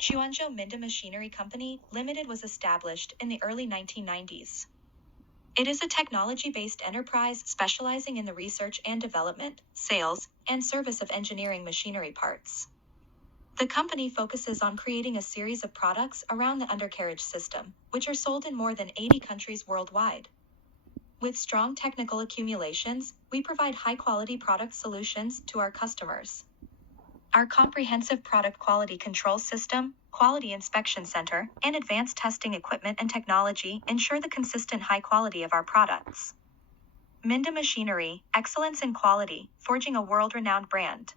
Chuanzhou Minda Machinery Company Limited was established in the early 1990s. It is a technology-based enterprise specializing in the research and development, sales, and service of engineering machinery parts. The company focuses on creating a series of products around the undercarriage system, which are sold in more than 80 countries worldwide. With strong technical accumulations, we provide high-quality product solutions to our customers. Our comprehensive product quality control system, quality inspection center, and advanced testing equipment and technology ensure the consistent high quality of our products. Minda Machinery, excellence in quality, forging a world-renowned brand.